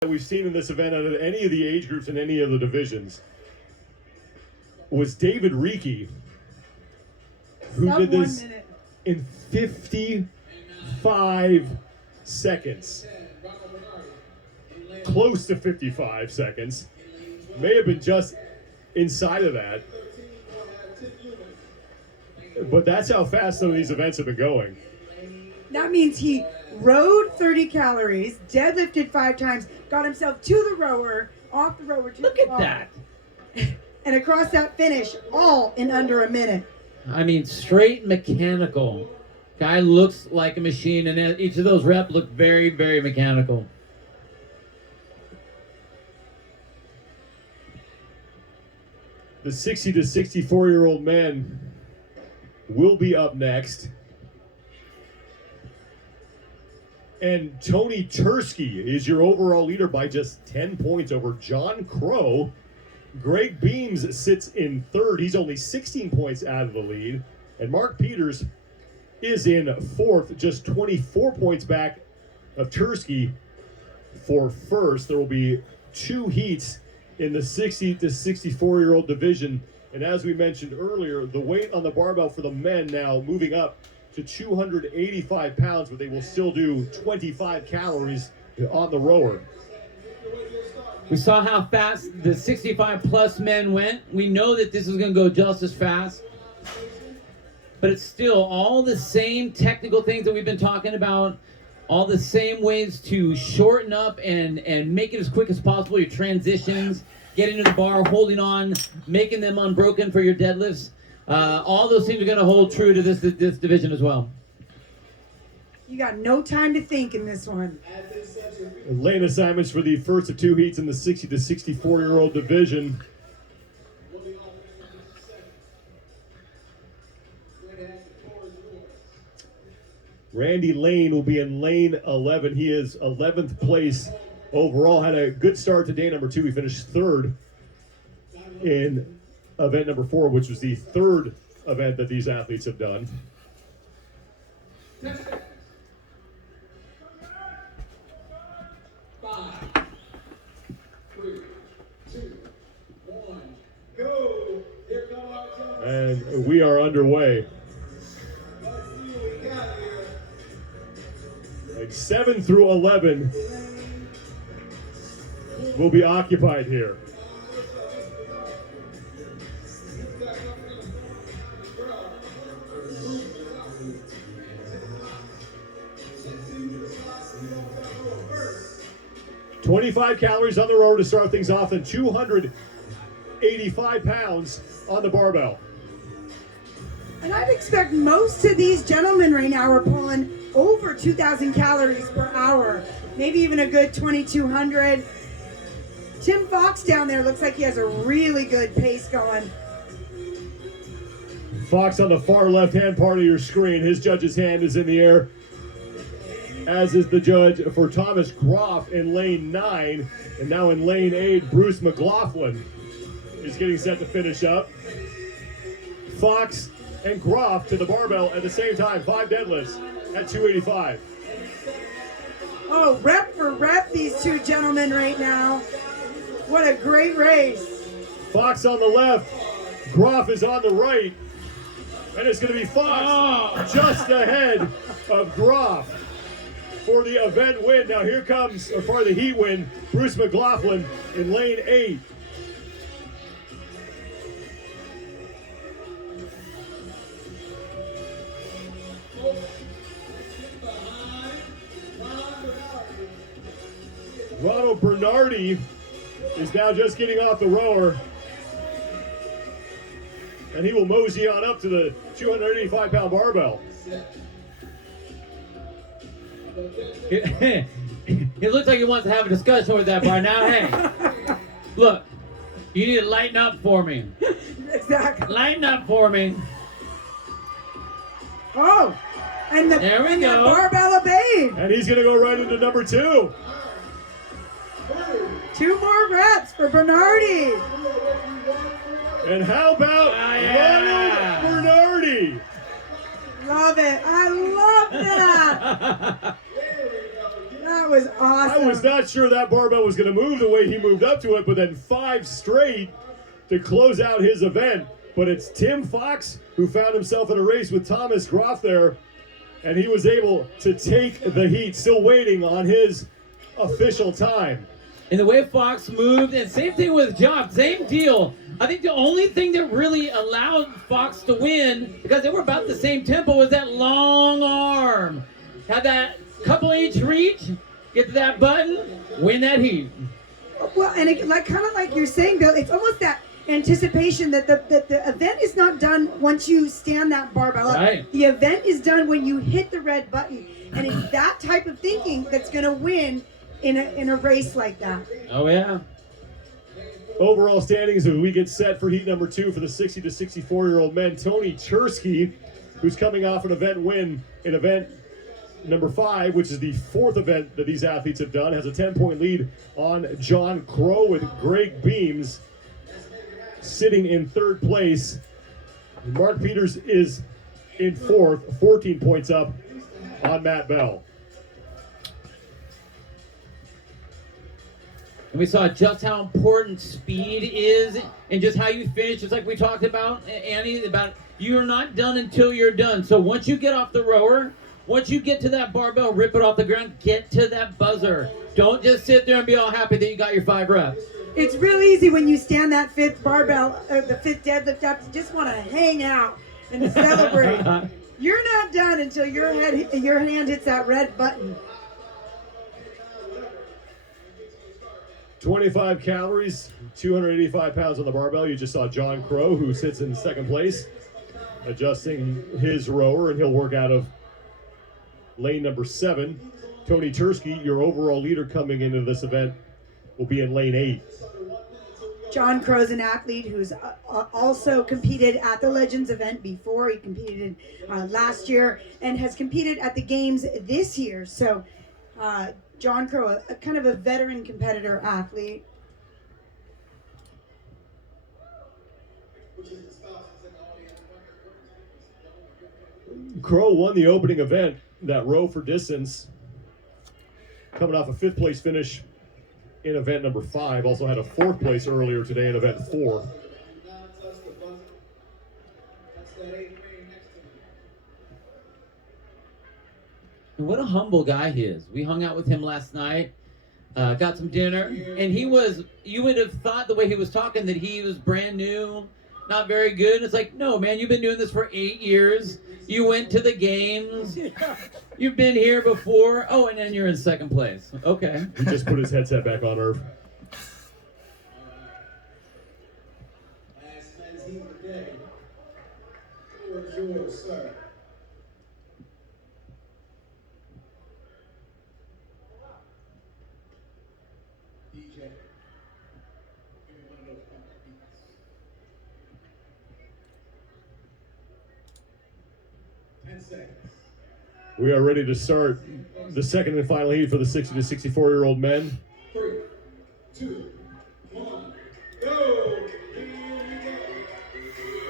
that we've seen in this event out of any of the age groups in any of the divisions was David Reiki, who did this in 55 seconds. Close to 55 seconds. May have been just inside of that. But that's how fast some of these events have been going. That means he rode 30 calories, deadlifted 5 times, got himself to the rower, off the rower to Look the at bar, that. and across that finish, all in under a minute. I mean, straight mechanical. Guy looks like a machine, and each of those reps look very, very mechanical. The 60 to 64-year-old men will be up next. And Tony Tursky is your overall leader by just 10 points over John Crow. Greg Beams sits in third. He's only 16 points out of the lead. And Mark Peters is in fourth, just 24 points back of Tursky for first. There will be 2 heats in the 60 to 64-year-old division. And as we mentioned earlier, the weight on the barbell for the men now moving up to 285 pounds, but they will still do 25 calories on the rower. We saw how fast the 65-plus men went. We know that this is going to go just as fast. But it's still all the same technical things that we've been talking about, all the same ways to shorten up and make it as quick as possible, your transitions, getting to the bar, holding on, making them unbroken for your deadlifts. All those things are going to hold true to this division as well. You got no time to think in this one. Lane assignments for the first of 2 heats in the 60 to 64-year-old division. Randy Lane will be in lane 11. He is 11th place overall. Had a good start to day number 2. He finished third in event number 4, which was the third event that these athletes have done. And we are underway. Like 7 through 11 will be occupied here. $25 calories on the rower to start things off, and 285 pounds on the barbell. And I'd expect most of these gentlemen right now are pulling over 2,000 calories per hour, maybe even a good 2,200. Tim Fox down there looks like he has a really good pace going. Fox on the far left-hand part of your screen. His judge's hand is in the air, as is the judge for Thomas Groff in lane 9. And now in lane 8, Bruce McLaughlin is getting set to finish up. Fox and Groff to the barbell at the same time. 5 deadlifts at 285. Oh, rep for rep, these 2 gentlemen right now. What a great race. Fox on the left, Groff is on the right. And it's going to be Fox just ahead of Groff for the event win. Now here comes, or for the heat win, Bruce McLaughlin in lane 8. Ronald Bernardi is now just getting off the rower. And he will mosey on up to the 285-pound barbell. It looks like he wants to have a discussion with that bar. Now, hey, look, you need to lighten up for me. Exactly. Lighten up for me. Oh, and There we go. barbell obeyed. And he's going to go right into number 2. 2 more reps for Bernardi. And how about Ronald Bernardi? Love it. I love that. That was I awesome. was not sure that barbell was going to move the way he moved up to it, but then 5 straight to close out his event. But it's Tim Fox who found himself in a race with Thomas Groff there, and he was able to take the heat, still waiting on his official time. And the way Fox moved, and same thing with Jock, same deal. I think the only thing that really allowed Fox to win, because they were about the same tempo, was that long arm. Had that couple inch reach, get to that button, win that heat. Well, and it, like kind of like you're saying, Bill, it's almost that anticipation that the event is not done once you stand that barbell up. Right. The event is done when you hit the red button, and it's that type of thinking that's going to win in a race like that. Oh, yeah. Overall standings as we get set for heat number 2 for the 60 to 64-year-old men. Tony Tursky, who's coming off an event win in event number 5, which is the 4th event that these athletes have done, has a 10-point lead on John Crow, with Greg Beams sitting in 3rd place. Mark Peters is in 4th, 14 points up on Matt Bell. And we saw just how important speed is and just how you finish. Just like we talked about, Annie, about you're not done until you're done. So once you get off the rower, once you get to that barbell, rip it off the ground, get to that buzzer. Don't just sit there and be all happy that you got your 5 reps. It's real easy when you stand that 5th barbell, the 5th deadlift up. You just want to hang out and celebrate. You're not done until your hand hits that red button. 25 calories, 285 pounds on the barbell. You just saw John Crow, who sits in 2nd place, adjusting his rower, and he'll work out of lane number 7. Tony Tursky, your overall leader coming into this event, will be in lane 8. John Crow's an athlete who's also competed at the Legends event before. He competed last year and has competed at the games this year. So John Crow, a kind of a veteran competitor athlete. Crow won the opening event, that row for distance, coming off a 5th place finish in event number 5. Also had a 4th place earlier today in event 4. And what a humble guy he is. We hung out with him last night, got some dinner, and he was, you would have thought the way he was talking that he was brand new, not very good. It's like, no, man, you've been doing this for 8 years. You went to the games. You've been here before. Oh, and then you're in 2nd place. Okay. He just put his headset back on, Irv. Last man's heat of the day. What's yours, sir? DJ. Give me one of those funky beats. 10 seconds. We are ready to start the 2nd and final heat for the 60 to 64-year-old men. 3, 2, 1, go!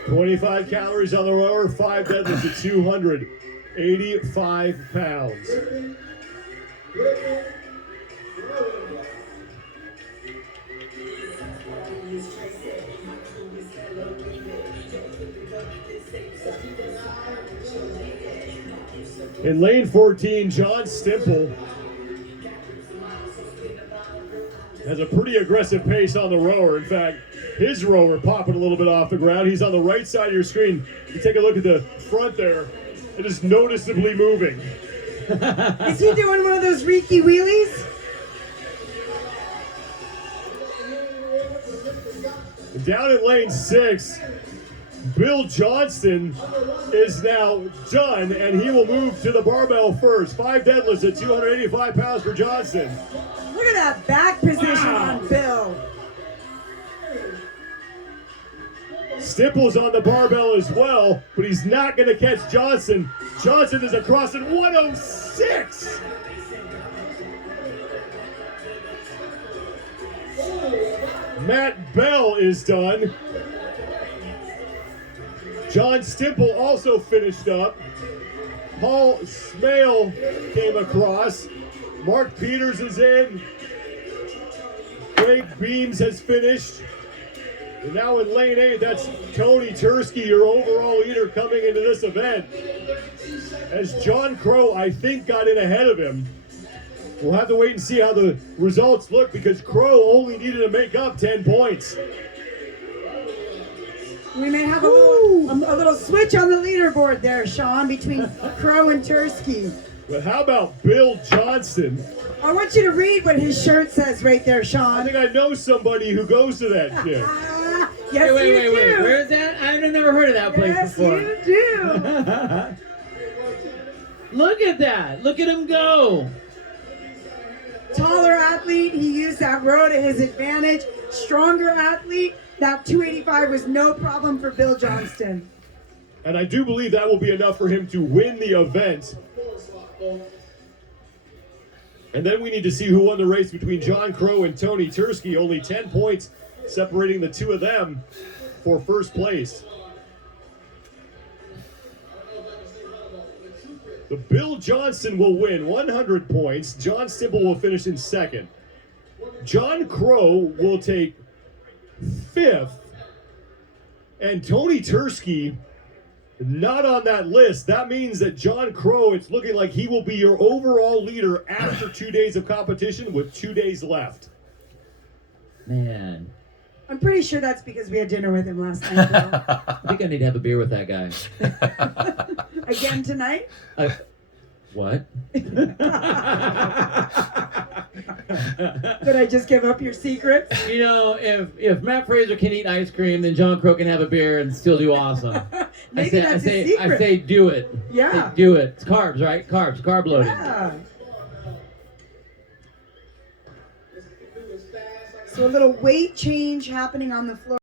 25 calories on the rower, 5 deadlifts at 285 pounds. Gripping, gripping, rolling. In lane 14, John Stimple has a pretty aggressive pace on the rower. In fact, his rower popping a little bit off the ground. He's on the right side of your screen. You take a look at the front there. It is noticeably moving. Is he doing one of those Reiki wheelies? Down in lane 6, Bill Johnston is now done, and he will move to the barbell first. 5 deadlifts at 285 pounds for Johnston. Look at that back position on Bill. Stimple's on the barbell as well, but he's not going to catch Johnson. Johnson is across at 106. Matt Bell is done. John Stimple also finished up. Paul Smale came across. Mark Peters is in. Greg Beams has finished. And now in lane 8, that's Tony Tursky, your overall leader, coming into this event. As John Crow, I think, got in ahead of him. We'll have to wait and see how the results look because Crow only needed to make up 10 points. We may have a little switch on the leaderboard there, Sean, between Crow and Tursky. But how about Bill Johnston? I want you to read what his shirt says right there, I Sean. think I know somebody who goes to that gym. Yes, wait, you do. Where is that? I've never heard of that place Yes, before. you do. Look at that. Look at him go. Taller athlete, he used that row to his advantage. Stronger athlete, that 285 was no problem for Bill Johnston. And I do believe that will be enough for him to win the event. And then we need to see who won the race between John Crow and Tony Tursky. Only 10 points separating the two of them for first place. The Bill Johnston will win 100 points. John Stimple will finish in second. John Crow will take fifth. And Tony Tursky not on that list. That means that John Crow, it's looking like he will be your overall leader after 2 days of competition with 2 days left. Man. I'm pretty sure that's because we had dinner with him last night. Bill. I think I need to have a beer with that guy. Again tonight? What? Did I just give up your secrets? You know, if Matt Fraser can eat ice cream, then John Crow can have a beer and still do awesome. Maybe that's his secret. I say do it. Yeah. Do it. It's carbs, right? Carb loading. Yeah. So a little weight change happening on the floor.